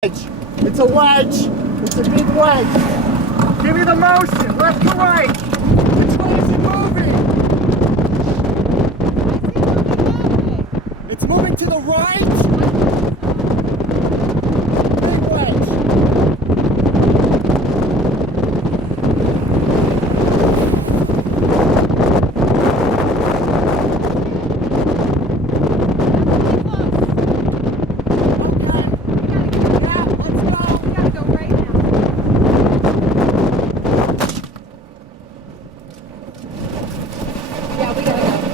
It's a wedge. It's a big wedge. Give me the motion. Left to right. Which way is it moving? It's moving to the right. Big wedge. Yeah, we gotta go.